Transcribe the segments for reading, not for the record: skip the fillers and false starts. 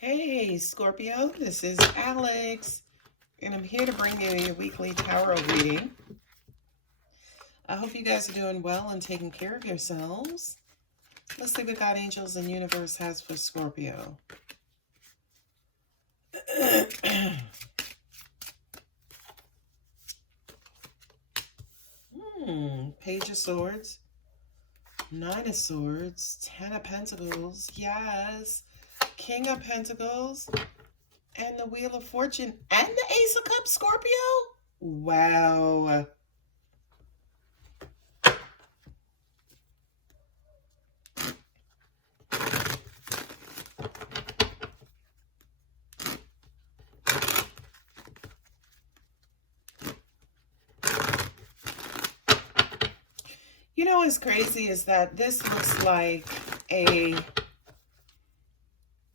Hey, Scorpio, this is Alex, and I'm here to bring you your weekly tarot reading. I hope you guys are doing well and taking care of yourselves. Let's see what God, angels, and universe has for Scorpio. Page of Swords, Nine of Swords, Ten of Pentacles, yes, King of Pentacles, and the Wheel of Fortune, and the Ace of Cups, Scorpio? Wow. You know what's crazy is that this looks like a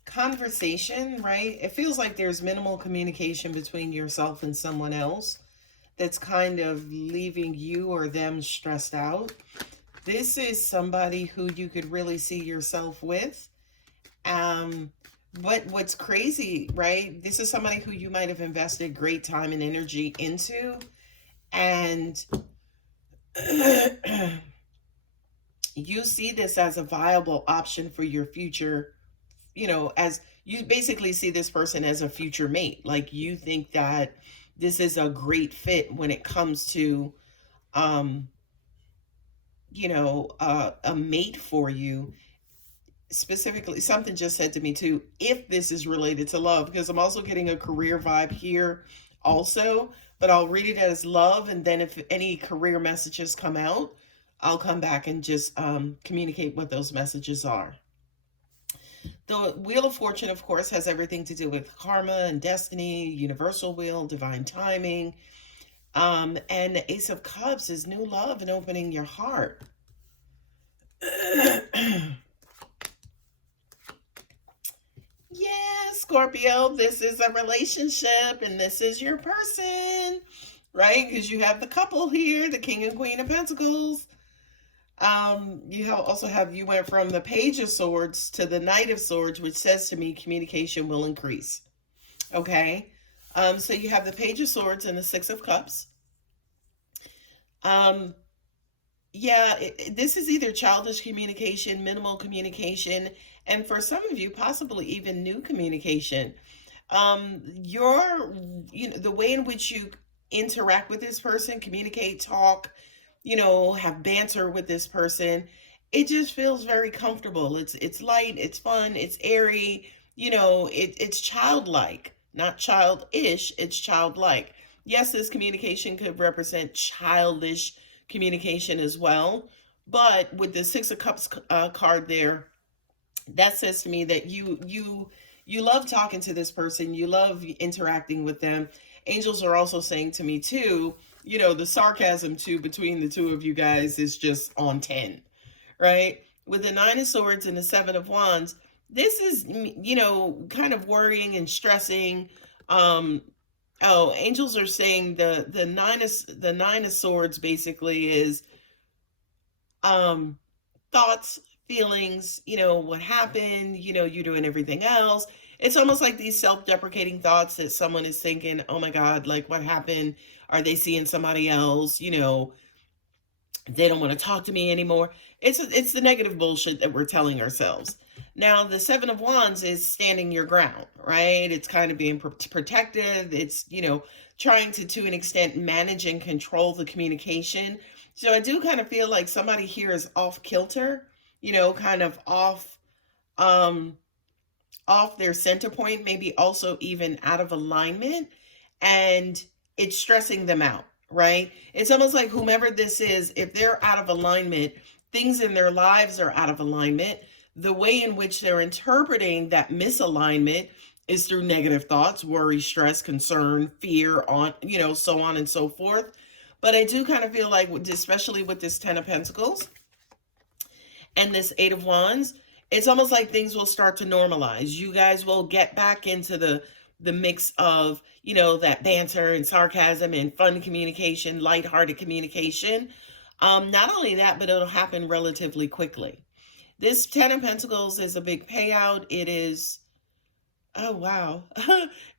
conversation, right? It feels like there's minimal communication between yourself and someone else that's kind of leaving you or them stressed out. This is somebody who you could really see yourself with. But what's crazy, right? This is somebody who you might have invested great time and energy into. And you see this as a viable option for your future, as you basically see this person as a future mate. Like, you think that this is a great fit when it comes to, a mate for you. Specifically, something just said to me too, if this is related to love, because I'm also getting a career vibe here also, but I'll read it as love. And then if any career messages come out, I'll come back and just communicate what those messages are. The Wheel of Fortune, of course, has everything to do with karma and destiny, universal wheel, divine timing. And the Ace of Cups is new love and opening your heart. Yeah, Scorpio, this is a relationship and this is your person, right? Because you have the couple here, the King and Queen of Pentacles. You went from the Page of Swords to the Knight of Swords, which says to me communication will increase. Okay. So you have the Page of Swords and the Six of Cups. This is either childish communication, minimal communication, and for some of you, possibly even new communication. The way in which you interact with this person, communicate, talk, have banter with this person, it just feels very comfortable. It's light, it's fun, it's airy, it's childlike, not childish, it's childlike. Yes, this communication could represent childish communication as well, but with the Six of Cups card there, that says to me that you love talking to this person, you love interacting with them. Angels are also saying to me too, the sarcasm too between the two of you guys is just on 10, right? With the Nine of Swords and the Seven of Wands, this is, kind of worrying and stressing. Angels are saying the Nine of Swords basically is thoughts, feelings, what happened, you doing everything else. It's almost like these self-deprecating thoughts that someone is thinking, oh my God, like what happened? Are they seeing somebody else? They don't want to talk to me anymore. It's the negative bullshit that we're telling ourselves. Now, the Seven of Wands is standing your ground, right? It's kind of being protective. It's, trying to an extent, manage and control the communication. So I do kind of feel like somebody here is off kilter, kind of off their center point, maybe also even out of alignment, and it's stressing them out, right? It's almost like whomever this is, if they're out of alignment, things in their lives are out of alignment. The way in which they're interpreting that misalignment is through negative thoughts, worry, stress, concern, fear, so on and so forth. But I do kind of feel like, especially with this Ten of Pentacles and this Eight of Wands, it's almost like things will start to normalize. You guys will get back into the mix of, that banter and sarcasm and fun communication, lighthearted communication. Not only that, but it'll happen relatively quickly. This Ten of Pentacles is a big payout. It is Oh, wow.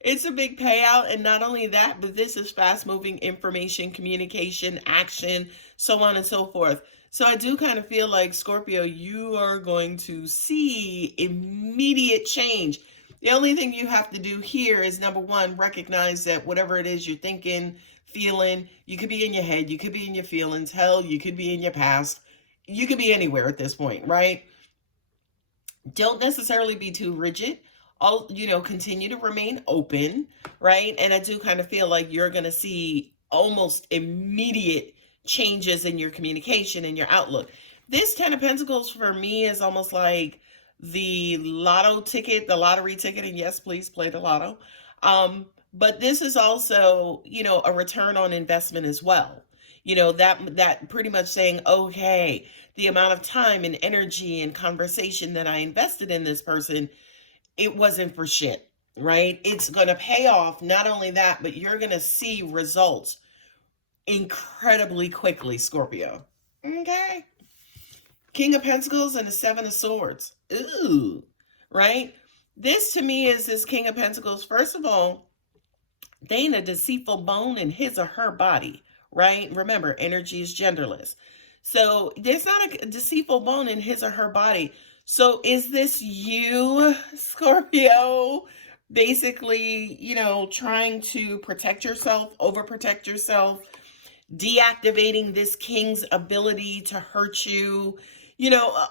It's a big payout. And not only that, but this is fast moving information, communication, action, so on and so forth. So I do kind of feel like, Scorpio, you are going to see immediate change. The only thing you have to do here is, number one, recognize that whatever it is you're thinking, feeling, you could be in your head, you could be in your feelings, hell, you could be in your past, you could be anywhere at this point, right? Don't necessarily be too rigid. All, continue to remain open, right? And I do kind of feel like you're going to see almost immediate changes in your communication and your outlook. This 10 of Pentacles for me is almost like the lotto ticket, the lottery ticket. And yes, please play the lotto. But this is also, a return on investment as well. That pretty much saying, okay, the amount of time and energy and conversation that I invested in this person, it wasn't for shit, right? It's going to pay off. Not only that, but you're going to see results incredibly quickly, Scorpio. Okay. King of Pentacles and the Seven of Swords. Ooh, right? This to me is this King of Pentacles. First of all, they ain't a deceitful bone in his or her body, right? Remember, energy is genderless. So there's not a deceitful bone in his or her body. So is this you, Scorpio, basically, trying to protect yourself, overprotect yourself, deactivating this king's ability to hurt you?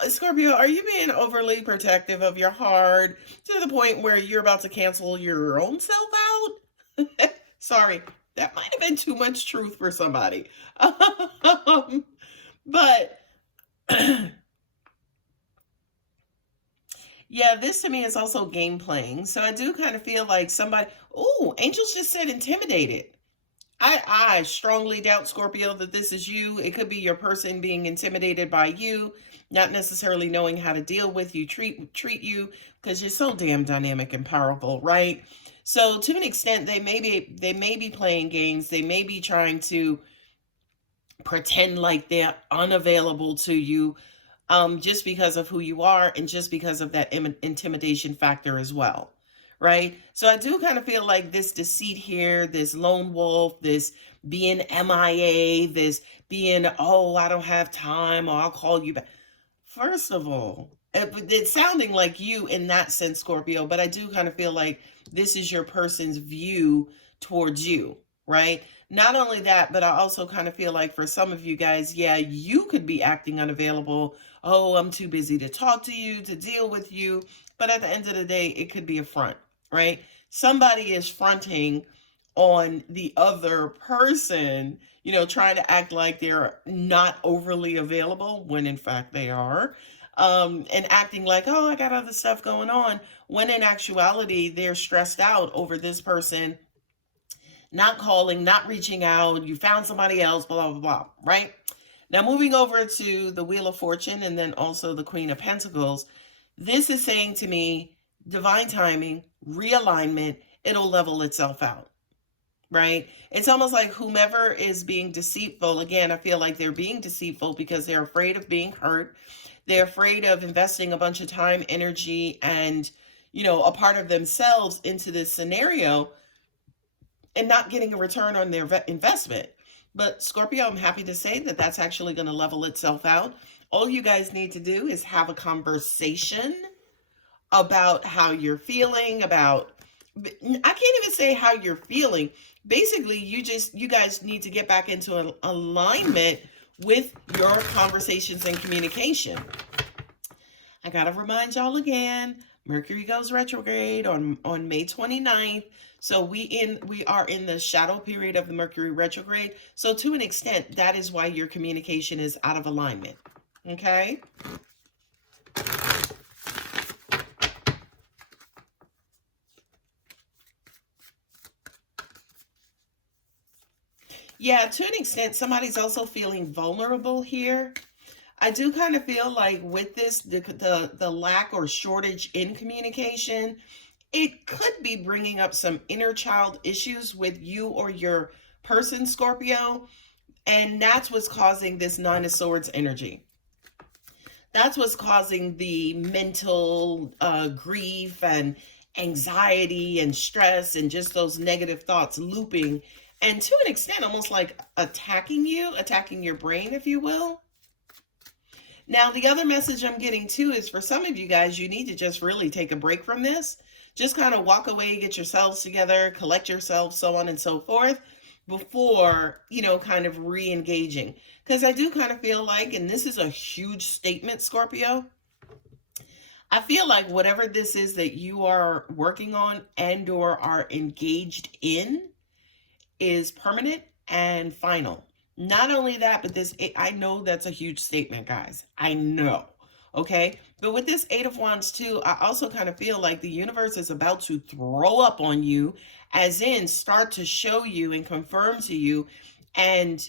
Scorpio, are you being overly protective of your heart to the point where you're about to cancel your own self out? Sorry, that might have been too much truth for somebody. But yeah, this to me is also game playing. So I do kind of feel like somebody, oh, angels just said intimidated. I strongly doubt, Scorpio, that this is you. It could be your person being intimidated by you, not necessarily knowing how to deal with you, treat you, because you're so damn dynamic and powerful, right? So to an extent, they may be playing games. They may be trying to pretend like they're unavailable to you, just because of who you are and just because of that intimidation factor as well. Right? So I do kind of feel like this deceit here, this lone wolf, this being MIA, this being, oh, I don't have time, or I'll call you back. First of all, it's sounding like you in that sense, Scorpio, but I do kind of feel like this is your person's view towards you, right? Not only that, but I also kind of feel like for some of you guys, yeah, you could be acting unavailable. Oh, I'm too busy to talk to you, to deal with you. But at the end of the day, it could be a front, right? Somebody is fronting on the other person, trying to act like they're not overly available when in fact they are, and acting like, oh, I got other stuff going on, when in actuality, they're stressed out over this person not calling, not reaching out, you found somebody else, blah, blah, blah, right? Now, moving over to the Wheel of Fortune and then also the Queen of Pentacles, this is saying to me, divine timing, realignment, it'll level itself out, right? It's almost like whomever is being deceitful, again, I feel like they're being deceitful because they're afraid of being hurt. They're afraid of investing a bunch of time, energy, and, a part of themselves into this scenario and not getting a return on their investment. But Scorpio, I'm happy to say that that's actually going to level itself out. All you guys need to do is have a conversation about how you're feeling, I can't even say how you're feeling. Basically, you guys need to get back into an alignment with your conversations and communication. I got to remind y'all again, Mercury goes retrograde on May 29th. So we are in the shadow period of the Mercury retrograde. So to an extent, that is why your communication is out of alignment. Okay? Yeah, to an extent, somebody's also feeling vulnerable here. I do kind of feel like with this, the lack or shortage in communication, it could be bringing up some inner child issues with you or your person, Scorpio. And that's what's causing this Nine of Swords energy. That's what's causing the mental grief and anxiety and stress and just those negative thoughts looping, and to an extent almost like attacking your brain, if you will. Now, the other message I'm getting too is for some of you guys, you need to just really take a break from this. Just kind of walk away, get yourselves together, collect yourselves, so on and so forth, before, kind of re-engaging. Because I do kind of feel like, and this is a huge statement, Scorpio, I feel like whatever this is that you are working on and or are engaged in is permanent and final. Not only that, but I know that's a huge statement, guys. I know. Okay. But with this Eight of Wands too, I also kind of feel like the universe is about to throw up on you, as in start to show you and confirm to you and,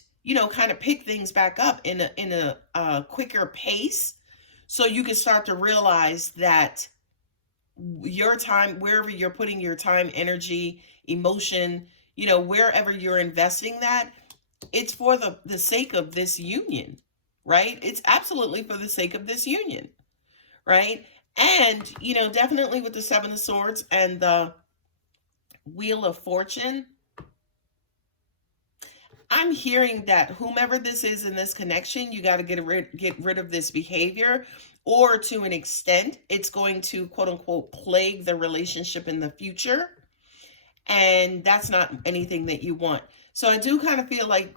kind of pick things back up in a quicker pace. So you can start to realize that your time, wherever you're putting your time, energy, emotion, wherever you're investing that, it's for the sake of this union, right? It's absolutely for the sake of this union, right? And, definitely with the Seven of Swords and the Wheel of Fortune, I'm hearing that whomever this is in this connection, you got to get rid of this behavior, or to an extent, it's going to quote unquote plague the relationship in the future. And that's not anything that you want. So I do kind of feel like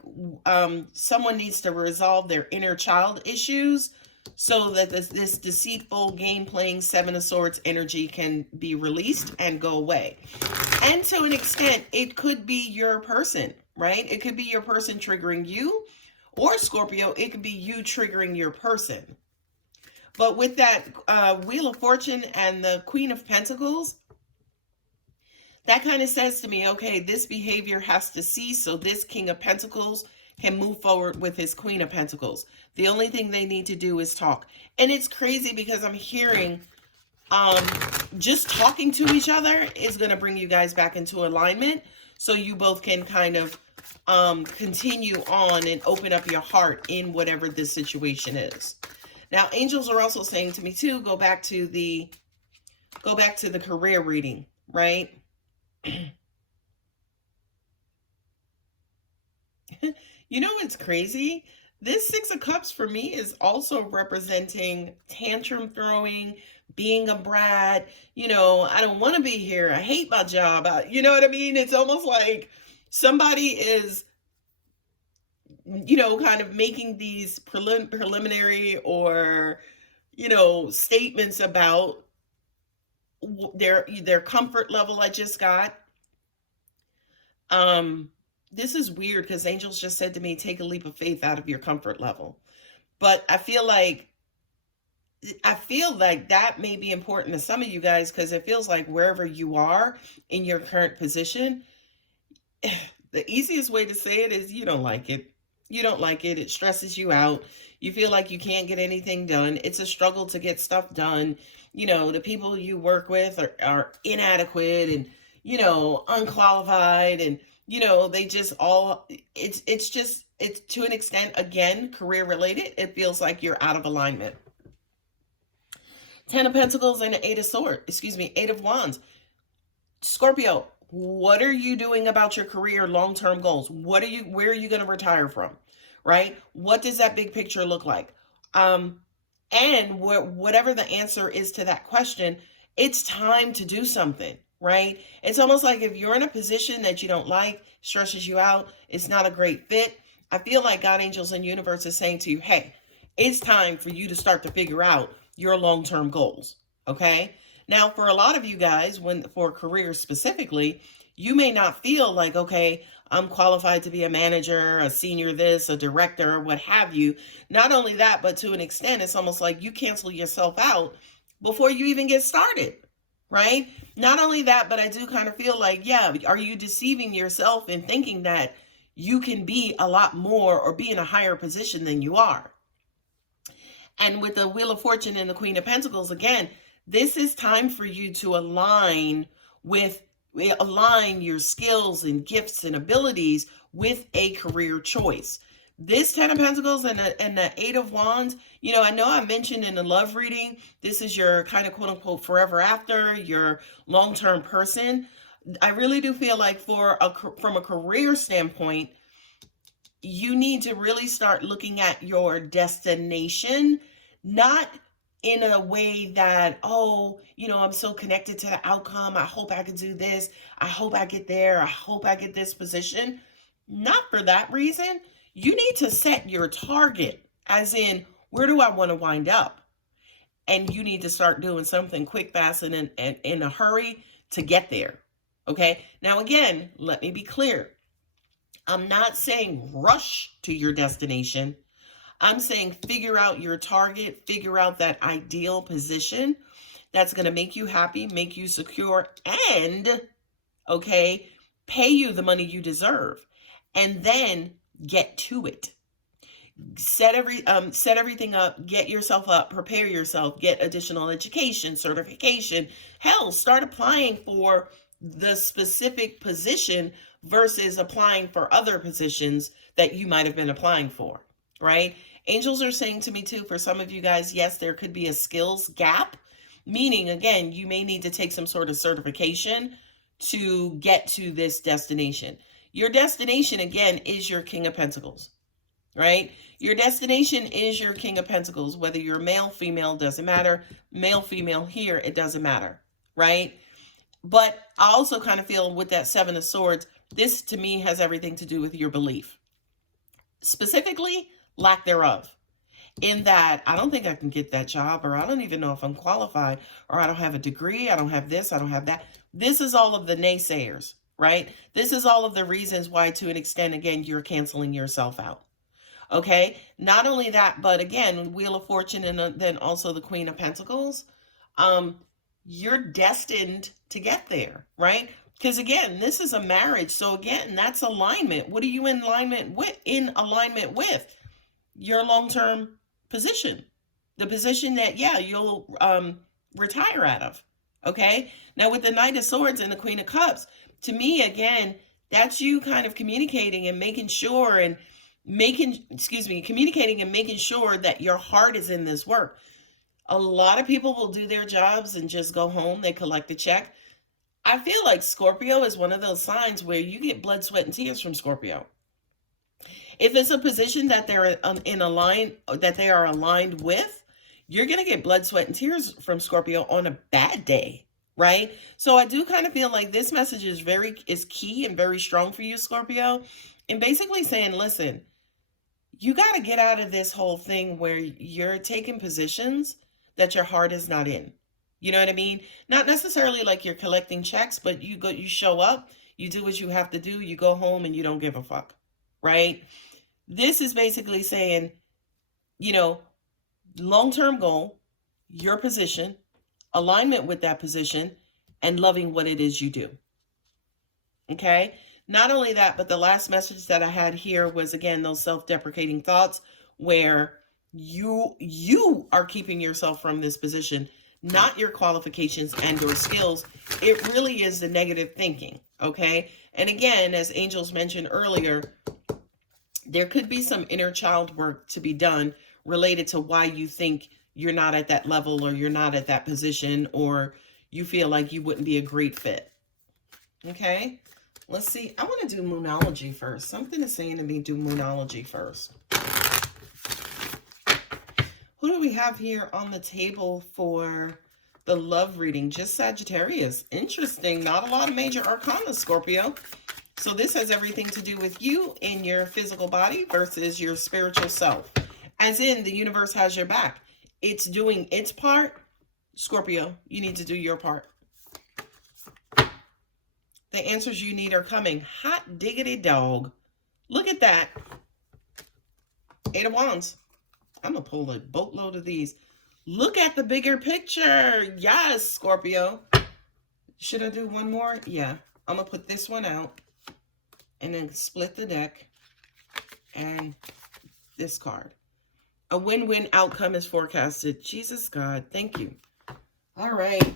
someone needs to resolve their inner child issues so that this deceitful game playing Seven of Swords energy can be released and go away. And to an extent, it could be your person, right? It could be your person triggering you, or Scorpio, it could be you triggering your person. But with that Wheel of Fortune and the Queen of Pentacles, that kind of says to me, okay, this behavior has to cease so this King of Pentacles can move forward with his Queen of Pentacles. The only thing they need to do is talk. And it's crazy because I'm hearing just talking to each other is going to bring you guys back into alignment, so you both can kind of continue on and open up your heart in whatever this situation is. Now, angels are also saying to me too, go back to the career reading, right? It's crazy. This Six of Cups for me is also representing tantrum throwing, being a brat. I don't want to be here. I hate my job. You know what I mean? It's almost like somebody is, kind of making these preliminary or, statements about their comfort level. I just got. This is weird because angels just said to me, take a leap of faith out of your comfort level. But I feel like that may be important to some of you guys, because it feels like wherever you are in your current position, the easiest way to say it is you don't like it. You don't like it. It stresses you out. You feel like you can't get anything done. It's a struggle to get stuff done. The people you work with are inadequate and, unqualified, and, they just all, it's to an extent, again, career related. It feels like you're out of alignment. Ten of Pentacles and Eight of Wands. Scorpio, what are you doing about your career long-term goals? Where are you going to retire from? Right? What does that big picture look like? And whatever the answer is to that question, it's time to do something, right? It's almost like if you're in a position that you don't like, stresses you out, it's not a great fit. I feel like God, angels, and universe is saying to you, hey, it's time for you to start to figure out your long-term goals. Okay. Now, for a lot of you guys, for careers specifically, you may not feel like, okay, I'm qualified to be a manager, a senior this, a director, what have you. Not only that, but to an extent, it's almost like you cancel yourself out before you even get started, right? Not only that, but I do kind of feel like, yeah, are you deceiving yourself in thinking that you can be a lot more or be in a higher position than you are? And with the Wheel of Fortune and the Queen of Pentacles, again, this is time for you to align your skills and gifts and abilities with a career choice. This Ten of Pentacles and the Eight of Wands, you know I mentioned in the love reading, this is your kind of quote unquote forever after, your long-term person. I really do feel like from a career standpoint, you need to really start looking at your destination, not in a way that, oh, I'm so connected to the outcome. I hope I can do this. I hope I get there. I hope I get this position. Not for that reason. You need to set your target, as in, where do I want to wind up? And you need to start doing something quick, fast, and in a hurry to get there. Okay? Now, again, let me be clear. I'm not saying rush to your destination. I'm saying figure out your target, figure out that ideal position that's going to make you happy, make you secure, and, okay, pay you the money you deserve. And then get to it. Set everything up, get yourself up, prepare yourself, get additional education, certification. Hell, start applying for the specific position versus applying for other positions that you might have been applying for, right? Angels are saying to me too, for some of you guys, yes, there could be a skills gap, meaning, again, you may need to take some sort of certification to get to this destination. Your destination, again, is your King of Pentacles, right? Your destination is your King of Pentacles, whether you're male, female, doesn't matter. Male, female here, it doesn't matter, right? But I also kind of feel with that Seven of Swords, this to me has everything to do with your belief. Specifically, lack thereof. In that, I don't think I can get that job, or I don't even know if I'm qualified, or I don't have a degree, I don't have this, I don't have that. This is all of the naysayers, right? This is all of the reasons why, to an extent, again, you're canceling yourself out. Okay? Not only that, but again, Wheel of Fortune and then also the Queen of Pentacles, you're destined to get there, right? Because again, this is a marriage. So again, that's alignment. What are you in alignment with? Your long-term position. The position that, yeah, you'll retire out of. Okay? Now with the Knight of Swords and the Queen of Cups, to me, again, that's you kind of communicating and making sure communicating and making sure that your heart is in this work. A lot of people will do their jobs and just go home. They collect a check. I feel like Scorpio is one of those signs where you get blood, sweat, and tears from Scorpio. If it's a position that they're that they are aligned with, you're going to get blood, sweat, and tears from Scorpio on a bad day, right? So I do kind of feel like this message is key and very strong for you, Scorpio. And basically saying, listen, you got to get out of this whole thing where you're taking positions that your heart is not in. You know what I mean? Not necessarily like you're collecting checks, but you show up, you do what you have to do, you go home and you don't give a fuck, right? This is basically saying, long-term goal, your position, alignment with that position, and loving what it is you do. Okay? Not only that, but the last message that I had here was, again, those self-deprecating thoughts where you are keeping yourself from this position, not your qualifications and or skills. It really is the negative thinking, okay? And again, as Angels mentioned earlier, there could be some inner child work to be done related to why you think you're not at that level, or you're not at that position, or you feel like you wouldn't be a great fit. Okay? Let's see. I want to do Moonology first. Something is saying to me, do Moonology first. Who do we have here on the table for the love reading? Just Sagittarius. Interesting. Not a lot of major arcana, Scorpio. So this has everything to do with you in your physical body versus your spiritual self. As in, the universe has your back. It's doing its part. Scorpio, you need to do your part. The answers you need are coming. Hot diggity dog. Look at that. Eight of Wands. I'm going to pull a boatload of these. Look at the bigger picture. Yes, Scorpio. Should I do one more? Yeah. I'm going to put this one out and then split the deck and this card. A win-win outcome is forecasted. Jesus, God, thank you. All right.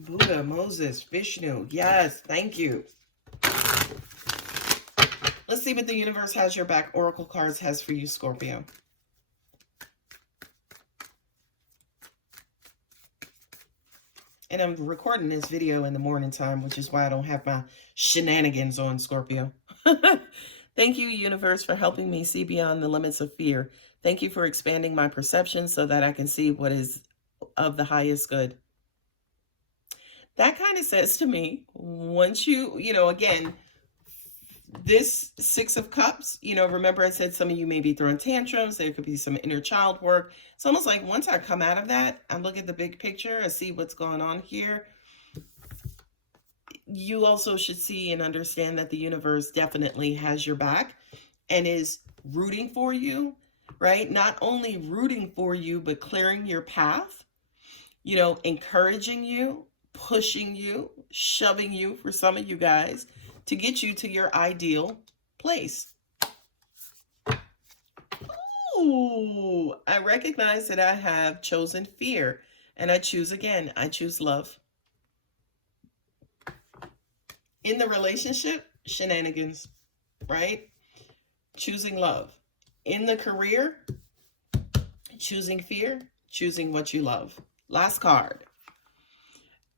Buddha, Moses, Vishnu. Yes, thank you. Let's see what the universe has your back oracle cards has for you, Scorpio. And I'm recording this video in the morning time, which is why I don't have my shenanigans on, Scorpio. Thank you, universe, for helping me see beyond the limits of fear. Thank you for expanding my perception so that I can see what is of the highest good. That kind of says to me, once you know, again, this Six of Cups, you know, remember I said some of you may be throwing tantrums. There could be some inner child work. It's almost like once I come out of that, I look at the big picture, I see what's going on here. You also should see and understand that the universe definitely has your back and is rooting for you, right? Not only rooting for you, but clearing your path, you know, encouraging you, pushing you, shoving you for some of you guys to get you to your ideal place. Ooh, I recognize that I have chosen fear and I choose again. I choose love. In the relationship, shenanigans, right? Choosing love. In the career, choosing fear, choosing what you love. Last card.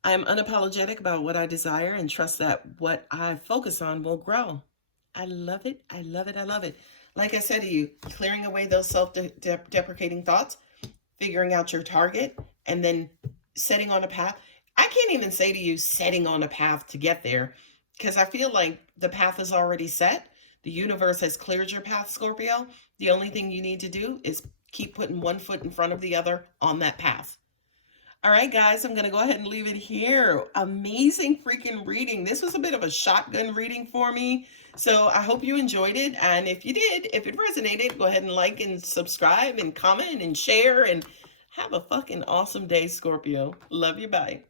I am unapologetic about what I desire and trust that what I focus on will grow. I love it. I love it. I love it. Like I said to you, clearing away those self-deprecating thoughts, figuring out your target, and then setting on a path. I can't even say to you setting on a path to get there, because I feel like the path is already set. The universe has cleared your path, Scorpio. The only thing you need to do is keep putting one foot in front of the other on that path. All right, guys, I'm going to go ahead and leave it here. Amazing freaking reading. This was a bit of a shotgun reading for me. So I hope you enjoyed it. And if you did, if it resonated, go ahead and like and subscribe and comment and share and have a fucking awesome day, Scorpio. Love you. Bye.